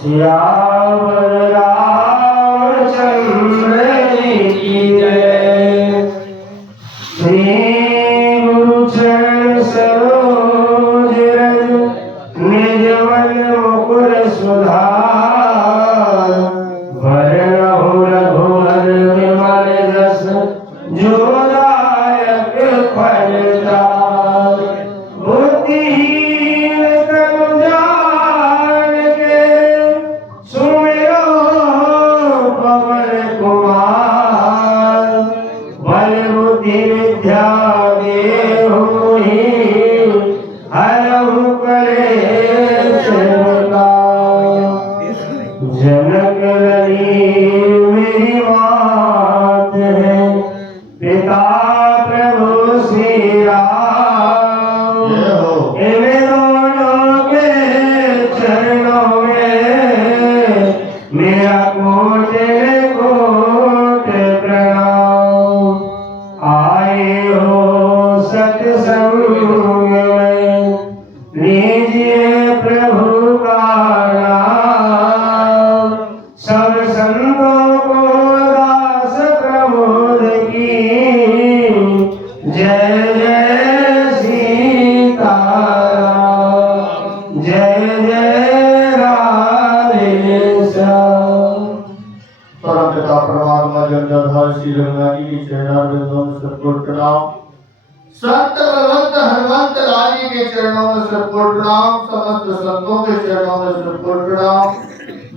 सियावर रामचंद्र की जय। श्री गुरु चरण सरोज रज निजमन मुकुर सुधार। वरणहु रघुवर विमल जस जो दायक फलदार। बुद्धिहीन तनु जानिके सुमिरो पवन कुमार। बल बुद्धि विद्या देहु मोहि हरहु कलेश विकार। जनक लली मेरी मात है, पिता प्रभु श्री राम। इन दोनों के चरणों में मेरा कोट कोट प्रणाम। आए हो सत्संग में लीजिए प्रभु का नाम। सब संतों को दास प्रमोद की जय जय सीताराम। जय जय राधे श्याम। परम पिता परमात्मा जगदाधार श्री रंगनाथ जी की चरणारविंदों में सबको प्रणाम। संत बलवंत हनुमंत लाल जी के चरणों में सबको प्रणाम। समस्त संतों के चरणों में सबको प्रणाम।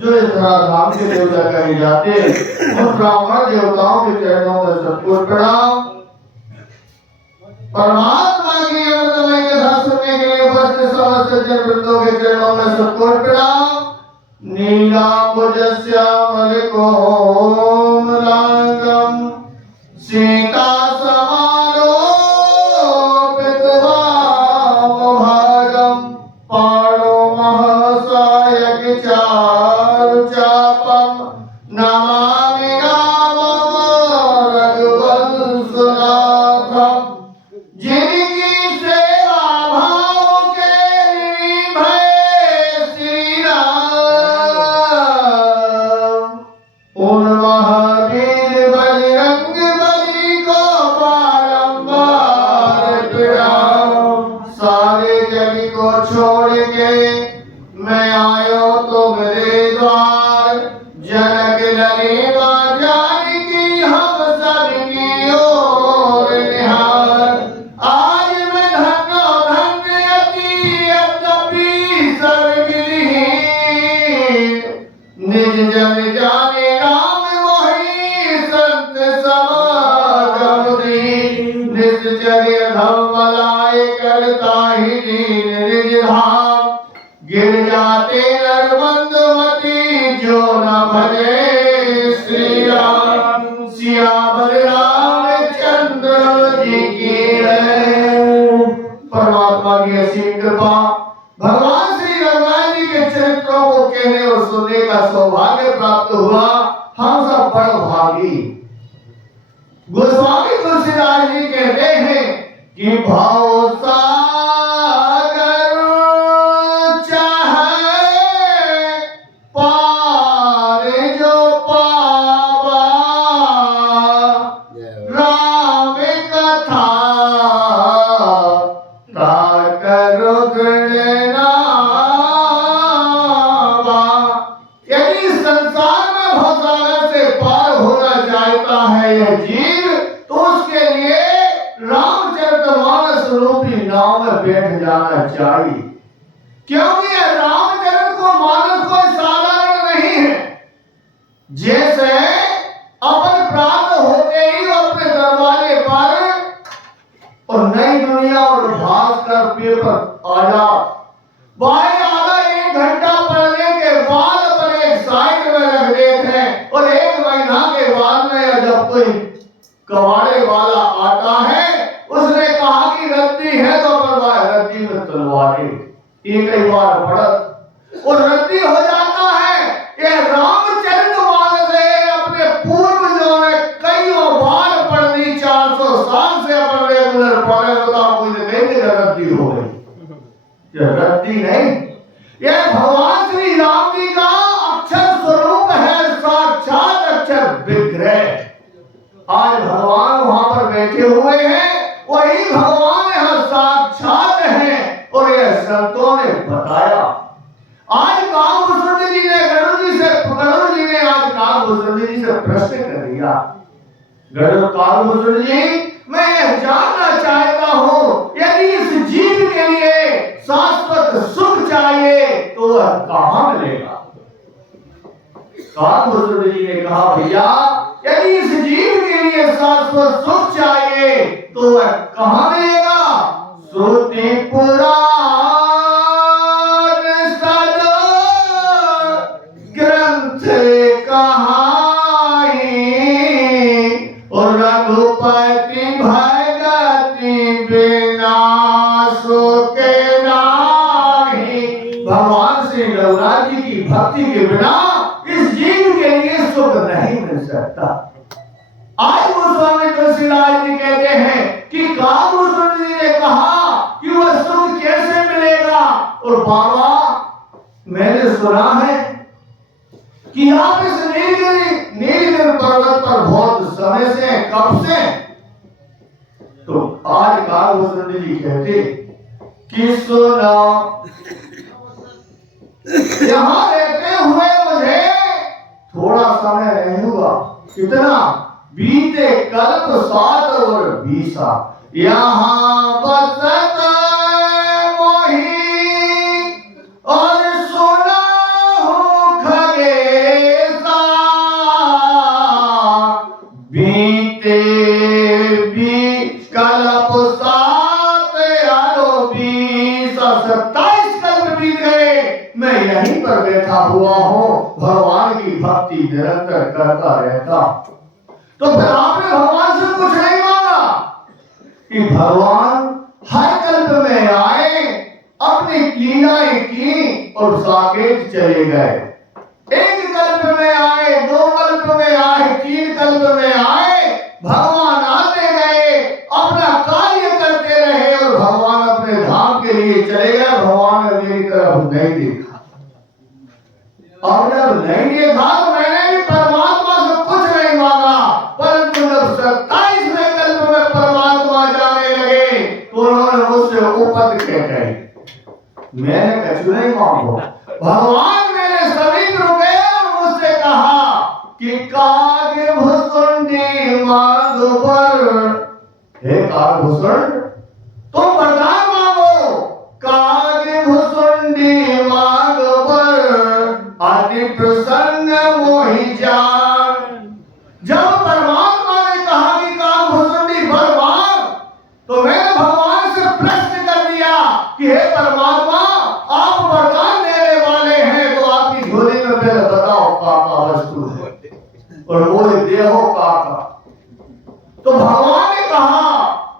जो इस धराधाम के देवता कहे जाते उन ब्राह्मण देवताओं के चरणों में सबको प्रणाम। परमात्मा की अमृतमय कथा सुनने के लिए उपस्थित समस्त जनवृंदों के चरणों में सबको प्रणाम। नीलाम्बुजस्यामलिकोमलांगं सीता समारोपितवामभागं पाणो महसायकचारुचापं नमामि रामं रघुवंशनाथं। जिनकी सेवा भाव के निर्भय श्री राम। उन महावीर बजरंग बली को बारंबार प्रणाम। सारे जग को छोड़ के मैं आयो तुम्हारे द्वार। जनक लली मां जानकी हम सबकी ओर निहार। आज मैं धन्य धन्य अति अतपी सर्वविहीन। निज जन जाने राम मोहि संत समागम दीन। निश्चर्य धम बलाय करता ही दीन निज धाम। गिर जाते नरमंदमती जो न भजे श्री राम। सियावर रामचंद्र जी की जय। परमात्मा की असीम कृपा भगवान श्री रघुनाथ जी के चरित्रों को कहने और सुनने का सौभाग्य प्राप्त हुआ। हम सब बड़ भागी। गोस्वामी तुलसीदास जी कहते हैं कि भाव सागर चाहे पार जो पावा। राम कथा करो गणनावा। यदि संसार में भवसागर से पार होना चाहता है यह जीव तो उसके लिए रामचरितमानस रूपी नाव में बैठ जाना चाहिए। क्योंकि यह रामचरित को मानस कोई साधारण नहीं है। जैसे अपन प्राप्त होते ही वो अपने दरवाजे पर और नई दुनिया और भास्कर पेपर आया भाई आधा 1 घंटा पढ़ने के बाद अपन एक साइड में रख देते हैं। और 1 महीना के बाद में जब कोई कबाड़े वाला आता है उसने कहा कि रद्दी है तो अपन रद्दी में तलवारें एक ही बार पढ़त और रद्दी हो जाता है। ये रामचरितमानस है अपने पूर्वजों ने कई बार पढ़ दी। 400 साल से अपन रेगुलर पढ़े तो कोई कहेंगे रद्दी हो गई। ये रद्दी नहीं, ये भगवान श्री राम जी का बैठे हुए हैं वही भगवान यहाँ साक्षात हैं और ये संतों ने बताया। आज काकभूषण जी ने गरुड़ जी ने आज काकभूषण जी से प्रश्न कर दिया। काकभूषण जी, मैं यह जानना चाहता हूँ यदि इस जीव के लिए शाश्वत सुख चाहिए तो वह कहाँ मिलेगा? काकभूषण जी ने कहा, भैया यदि इस जीव के लिए शाश्वत सुख चाहिए तो वह कहाँ मिलेगा? श्रुति पुराण सदा ग्रंथ कहाई और रघुपति भगति बिना सुख नाही। भगवान श्री रघुनाथ जी की भक्ति के बिना इस जीव के लिए सुख नहीं मिल सकता। आज गोस्वामी तुलसीदास जी कहते हैं कि काकभूषण जी ने कहा कि वह सुख कैसे मिलेगा। और बाबा, मैंने सुना है कि आप इस नीलगिरी पर्वत पर बहुत समय से, कब से? तो आज काकभूषण जी कहते कि सुना, यहां रहते हुए मुझे थोड़ा समय नहीं हुआ। कितना? बीते कल्प 7 और 20 साल यहाँ बसत मोही और सुना हूँ खगेसा। बीते कल्प 7 और 20 27 कल्प बीत गए, मैं यहीं पर बैठा हुआ हूँ, भगवान की भक्ति निरंतर करता रहता। तो फिर आपने भगवान से कुछ नहीं मांगा कि भगवान हर कल्प में आए, अपनी लीलाएं की और साकेत चले गए। एक कल्प में आए, 2 कल्प में आए, 3 कल्प में आए, भगवान आते गए, अपना कार्य करते रहे और भगवान अपने धाम के लिए चले गए। भगवान ने मेरी तरफ नहीं देखा। और जब नहीं देखा तो मैंने भी परमात्मा से कुछ नहीं मांगा, परंतु जब 27वें कल्प में परमात्मा जाने लगे तो उन्होंने मुझसे उपद कह गए। मैंने कुछ नहीं मांगो। भगवान मेरे समीप रुके और मुझसे कहा कि काकभूषण मांग पर, हे काकभूषण तुम वरदान मांगो। काकभूषण मांग पर अति प्रसन्न मोहि जान। जब परमात्मा ने कहा कि काकभूषण वर मांग, तो मैंने भगवान से प्रश्न कर दिया कि हे परमात्मा, आप वरदान देने वाले हैं तो आपकी झोली में पहले बताओ काका वस्तु है और वो देहो काका। तो भगवान ने कहा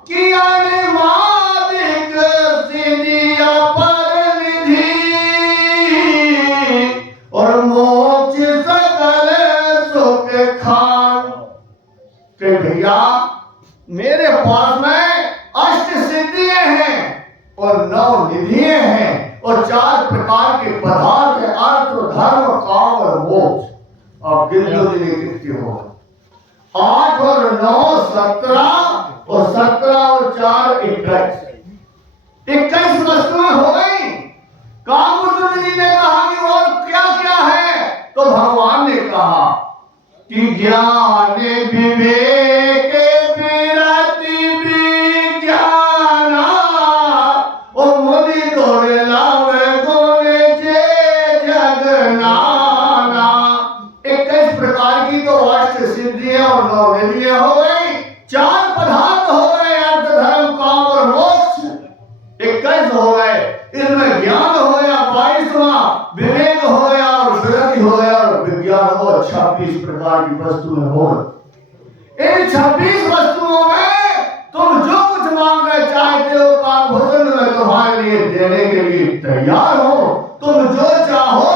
कि अरे मालिक सिद्धिया पर निधि और मोक्ष सकल सुख खान। कि भैया मेरे पास में 8 सिद्धियां हैं और 9 निधियां हैं और 4 प्रकार के पदार्थ हैं, अर्थ, धर्म, काम और मोक्ष। आप गिन लो कितने हो? 8 और 9 17 और 17 और 4 21 वस्तुएं हो गई। काकभूषण जी ने कहा कि और क्या क्या है? तो भगवान ने कहा कि ज्ञान विवेक विरति विज्ञाना और मुनि तोड़े लावे गुण जे जगनाना। 21 प्रकार की तो 8 सिद्धियां और 9 निधियां हो गई, 4 पदार्थ हो गए, अर्थ, धर्म, काम और मोक्ष 21 हो गए। इनमें ज्ञान हो गया 22वां, विवेक हो गया और विरति हो गया और विज्ञान हो 26 प्रकार की वस्तुएं हो। इन 26 वस्तुओं में तुम जो कुछ मांगना चाहते हो काकभूषण में तुम्हारे लिए देने के लिए तैयार हो। तुम जो चाहो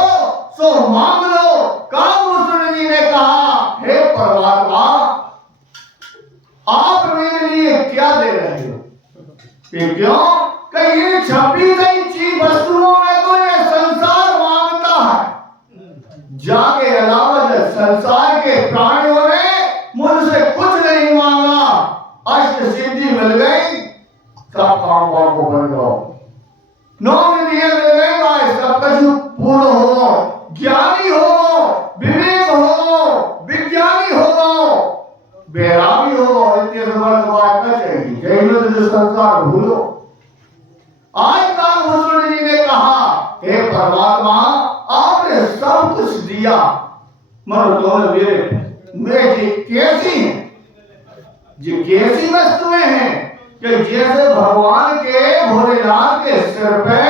सो मांग लो। काकभूषण जी ने कहा, हे परमात्मा, आप मेरे लिए क्या दे रहे हो? क्यों? कि ये 26 इंची वस्तुओं में तो ये संसार मांगता है। जाके अलावा संसार के प्राणियों ने मुझसे कुछ नहीं मांगा। 8 सब कुछ दिया, मगर तुमने मेरे जी कैसी हैं, ये कैसी वस्तुएं हैं कि जैसे भगवान के भोलेनाथ के सिर पे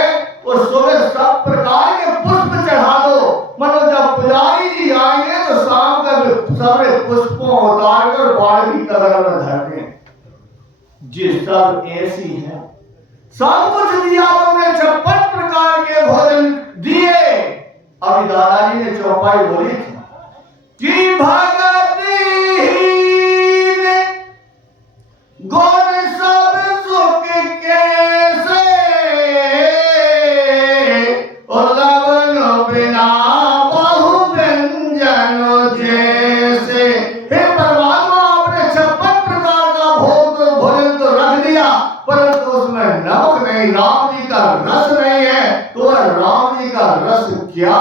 और सुबह सब प्रकार के पुष्प चढ़ा दो, मतलब जब पुजारी जी आएंगे तो शाम का सारे पुष्पों उतार कर बाढ़ की कदर में धर दें। जी सब ऐसी है, सब कुछ दिया तुमने, 56 प्रकार के भोजन दिए। अभी दादाजी ने चौपाई बोली थी कि भगती गुण सब सुख कैसे, और लवन बिना बहु व्यंजन जैसे। हे परमात्मा, आपने 56 प्रकार का भोजन तो रख दिया, परंतु उसमें नमक नहीं, राम जी का रस नहीं है। तो राम जी का रस क्या?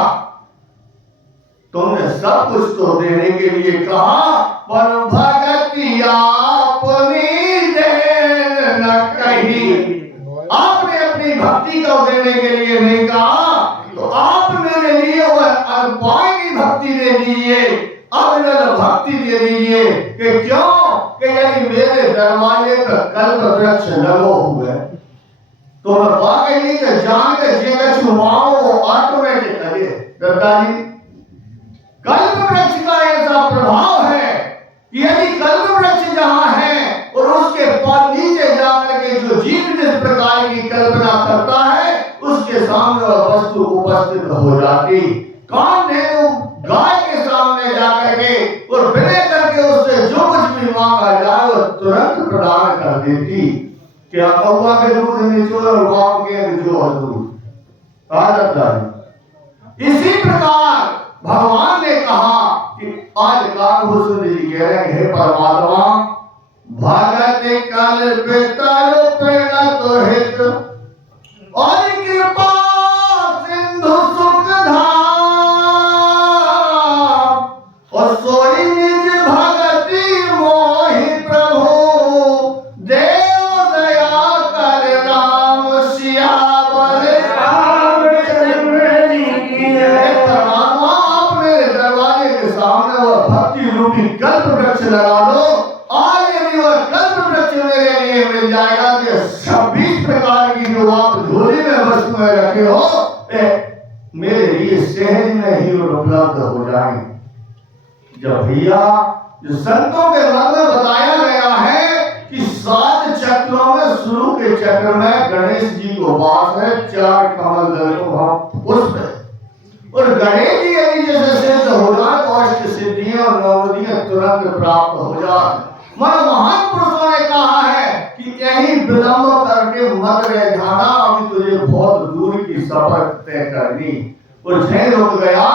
तुमने सब कुछ तो देने के लिए कहा, पर भगति अपनी देन न कही। आपने अपनी भक्ति को देने के लिए नहीं कहा, तो आप मेरे लिए वह अल्पाई की भक्ति दे दीजिए, अविरल भक्ति दे दीजिए। कि क्यों? कि यदि मेरे दरवाजे पर कल्प वृक्ष लगो हुए तो मैं वाकई नहीं कि जान के जे कछु मांगो वो ऑटोमेटिक लगे। दादाजी, कल्प वृक्ष का ऐसा प्रभाव है कि यदि कल्प वृक्ष जहां है और उसके पास नीचे जाकर के जो जीव जिस प्रकार की कल्पना करता है, उसके सामने वह वस्तु उपस्थित हो जाती। कान ने तो गाय के सामने जाकर के और विनय करके उससे जो कुछ भी मांगा जाए वो तुरंत प्रदान कर देती। क्या कौवा के दूध निचोड़ और गांव के जो दूध आता है। इसी प्रकार भगवान ने कहा कि आज कालभूषण जी कह रहे हैं, हे परमात्मा, भगत कल्पितरु प्रणत हित और कृपा सिंधु सुख धाम, और सोई निज भगति मोहि प्रभु, देव दया कर राम सियावर रामचंद्र जी की जय। सामने वह भक्ति रूपी कल्प वृक्ष लगा दो, और यदि वह कल्प वृक्ष मेरे लिए मिल जाएगा तो 26 प्रकार की जो आप झोली में वस्तुएं रखे हो मेरे लिए सहज में ही उपलब्ध हो जाए। जब भैया जो संतों के रंग में बताया गया है कि 7 चक्रों में शुरू के चक्र में गणेश जी को वास है, 4 कमल दल को वहां पुष्प है, और गणेश जी यदि जैसे सिद्ध हो जाए तो अष्ट सिद्धियां और नवनिधियां तुरंत प्राप्त हो जाए। महान पुरुषों ने कहा है कि यही विलंब करके मत रह जाना, अभी तुझे बहुत दूर की सफर तय करनी, और जय रुक गया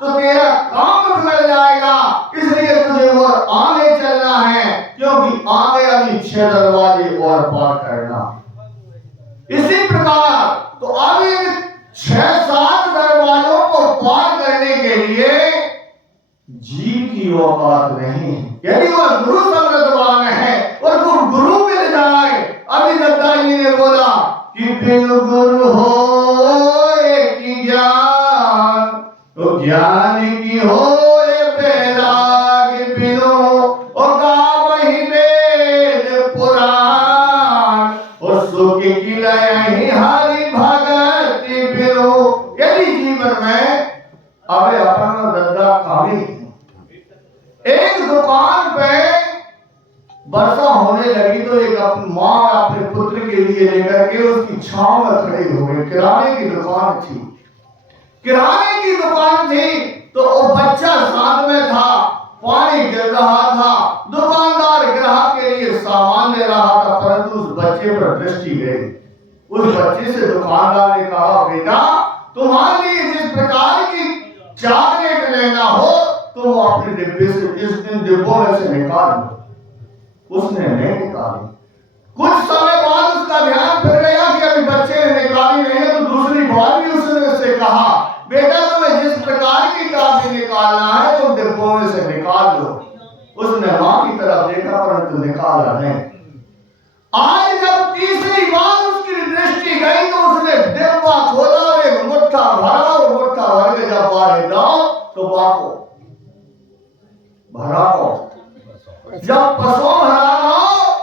तो तेरा काम बिगड़ जाएगा। इसलिए तुझे और आगे चलना है, क्योंकि आगे अभी 6 दरवाजे और पार करना। इसी प्रकार तो अभी 6-7 दरवाजों को पार करने के लिए जीव की औकात नहीं है। यदि वह गुरु समृद्धवान है और गुरु मिल जाए, अभी दत्ता जी ने बोला कि बिन गुरु हो एक ज्ञान, तो ज्ञान की हो बैराग बिनो, और गावहि वेद पुराण, और सुख की लय हरि भगति बिनो। यदि जीवन में अबे अपन दद्दा कामी एक दुकान पे वर्षा होने लगी तो एक माँ अपने पुत्र के लिए लेकर के उसकी छांव में खड़ी हो गई। किराने की दुकान थी, किराने की दुकान थी, तो वो बच्चा साथ में था, पानी गिर रहा था, दुकानदार ग्राहक के लिए सामान ले रहा था, परंतु उस बच्चे पर दृष्टि गई। उस बच्चे से दुकानदार ने कहा, बेटा तुम्हारे लिए जिस प्रकार की चॉकलेट लेना हो तो वो अपने डिब्बे से इन डिब्बों में से निकाल लो। उसने नहीं निकाली। कुछ समय बाद उसका ध्यान फिर गया कि अभी बच्चे ने निकाली नहीं है, तो दूसरी बार भी उसने उससे कहा, बेटा तुम्हें जिस प्रकार की काफी निकालना है तुम डिब्बों में से निकाल लो। उसने मां की तरफ देखा परंतु निकाला नहीं। आज जब तीसरी बार उसकी दृष्टि गई तो उसने डिब्बा खोला और एक मुट्ठा भरा, और मुट्ठा भर के जब बाहर दो तो बाको भराओ। जब पशु भराना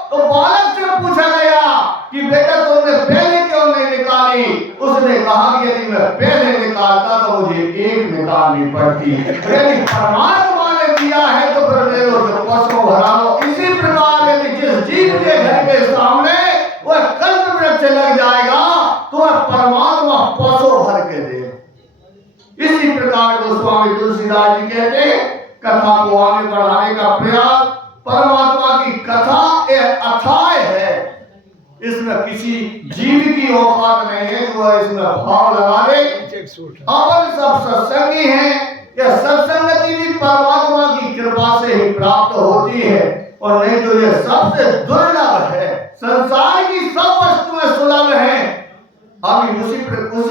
तो बालक से पूछा गया कि बेटा तुमने पहले क्यों नहीं निकाली? उसने कहा कि यदि मैं पहले निकालता तो मुझे एक निकालनी पड़ती। यदि परमात्मा ने दिया है तो फिर ले लो, जो पशु भरा लो। इसी प्रकार यदि जिस जीव के घर के सामने वह कल्प वृक्ष लग जाएगा तो वह परमात्मा पशु भर के दे। इसी प्रकार गोस्वामी तुलसीदास जी कहते हैं, कथा को आगे बढ़ाने का प्रयास। परमात्मा की कथा अथाय है, इसमें किसी जीव की औकात नहीं है कि वह इसमें भाव लगा दे। अपन सब सत्संगी हैं, यह सत्संगति भी परमात्मा की कृपा से ही प्राप्त होती है, और नहीं तो यह सबसे दुर्लभ है। संसार की सब वस्तुएं सुलभ हैं। अभी उसी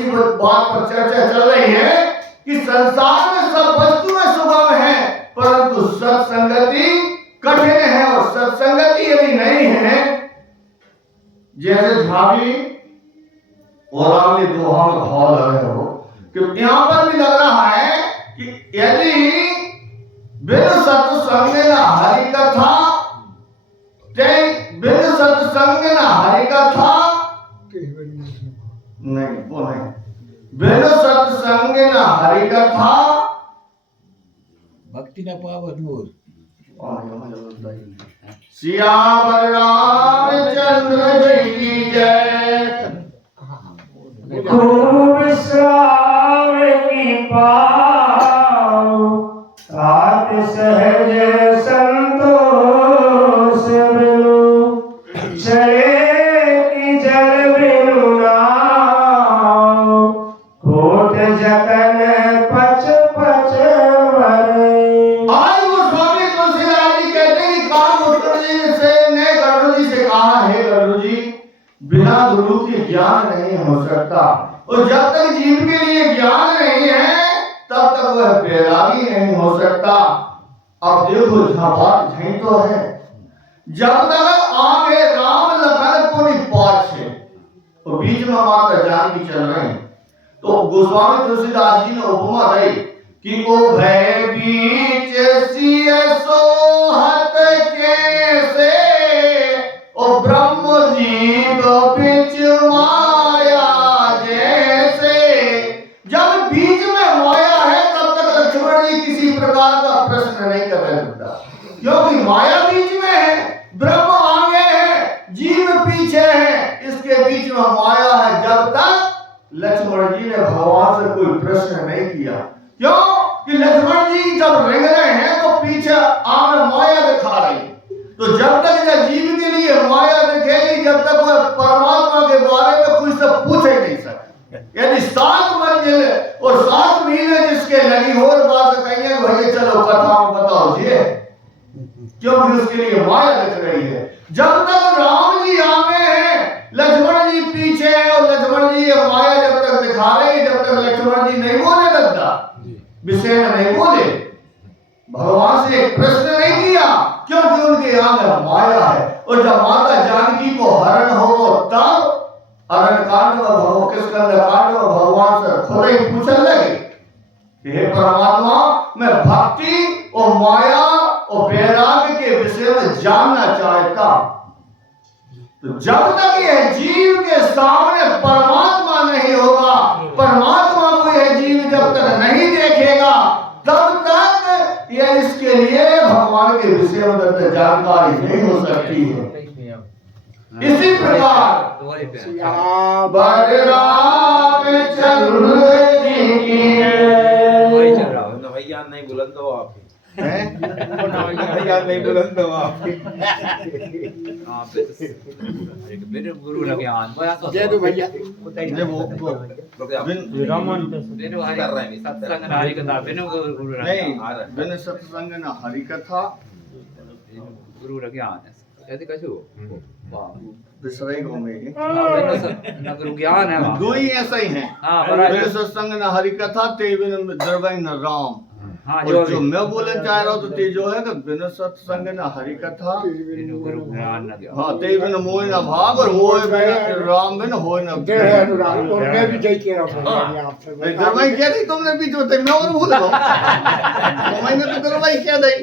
बात पर चर्चा चल रही है कि संसार में सब वस्तुएं सुगम हैं, परंतु सत्संगति कठिन है। और सत्संगति यदि नहीं है, जैसे झावी और अगले दोहा में भाव लग रहे हो कि यहां पर भी लग रहा है कि यदि बिन सत्संग न हरि कथा, बिन सत्संग न हरि कथा नहीं, वो नहीं, बिन सत्संग न हरि कथा भक्ति न पावत मोर। सियावर रामचंद्र जी की जय। खूब श्राव की पाओ, तात सहज संतोष बिनु, चले की जल बिनु नाव, कोट जतन पच पच वरई। आज वो स्वामी तुलसीदास जी कहते हैं कि काम उत्तर जी ने गरुड़ जी से कहा, हे गरुड़ जी, बिना गुरु के ज्ञान नहीं हो सकता, और जब तक जीव के लिए ज्ञान नहीं है तब तक वह बैरागी नहीं हो सकता। अब देखो बात झई तो है, जब तक आगे राम लखन पुनि पाछे, तो बीच में माता जानकी चल रही, तो गोस्वामी तुलसीदास जी ने उपमा दी कि ओ भय बीच सिय सोहत कैसे, ओ ब्रह्म जीव बीच माया जैसे। जब बीच में माया है तब तक लक्ष्मण जी किसी प्रकार का प्रश्न नहीं कर सकता, क्योंकि माया बीच में है, ब्रह्म आगे है, जीव पीछे है, इसके बीच में माया है। जब तक लक्ष्मण जी ने भगवान से कोई प्रश्न नहीं किया, क्यों कि लक्ष्मण जी जब रेंग रहे हैं तो पीछे आगे माया दिखा रही, तो जब तक यह जीव के लिए माया दिखेगी, जब तक वह परमात्मा के बारे में कुछ से पूछ ही नहीं सकता। यदि 7 मंजिल और 7 महीने जिसके लगी हो बात कहेंगे भैया चलो कथा में बताओ जी, क्योंकि उसके लिए माया दिख रही है। जब तक राम जी आगे हैं, लक्ष्मण जी पीछे हैं, और लक्ष्मण जी ये माया जब तक दिखा रहे हैं, जब तक लक्ष्मण जी नहीं बोले लगता, विषय में नहीं बोले, भगवान से एक प्रश्न नहीं किया, क्योंकि उनके आगे माया है। और जब माता जानकी को हरण हो तब अरण कांड में भगवान के स्कंद कांड में भगवान से खुद ही पूछने लगे, हे परमात्मा, मैं भक्ति और माया और वैराग्य के विषय में जानना चाहता। तो जब तक यह जीव के सामने परमात्मा नहीं होगा, परमात्मा को यह जीव जब तक नहीं देखेगा, तब तक यह इसके लिए भगवान के विषय में जानकारी नहीं हो सकती है। इसी प्रकार रामचंद्र जी की भैया नहीं बुलंद हो आप भैया नहीं बुलंद हो आप। मेरे गुरु लगे आन जय तो भैया बिन सत्संग न हरि कथा गुरु लगे आन ऐसे कछु विसराई घूमेगी न गुरु ज्ञान है दो ही ऐसा ही है। हाँ बिन सत्संग न हरि कथा ते बिन द्रवै न राम। हाँ और जो जो भी मैं बोलना चाह रहा हूँ तो ते जो है कि बिन सत्संग न हरि कथा इन्हें गुरु ज्ञान न दिया हाँ ते बिन मोह न भाग और मोह बिन राम बिन हो न जय अनुराग और मैं भी जय कह रहा हूँ आपसे दरबाई क्या दी तुमने भी जो थे मैं और भूल गया मैंने तो दरबाई क्या दी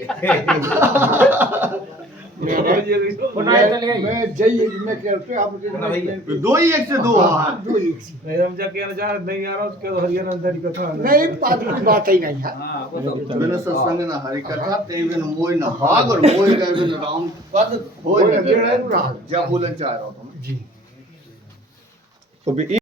मैं जय मैं कहते आप दो ही एक से दो हाँ दो एक से नहीं आ रहा उसके तो हरियाणा अंदर कथा नहीं बात ही नहीं है हाँ वो तो बिन सत्संग न हरि कथा ते बिन मोह न भाग और मोह बिन राम पद हो न जय अनुराग क्या बोलना चाह रहा हूँ जी तो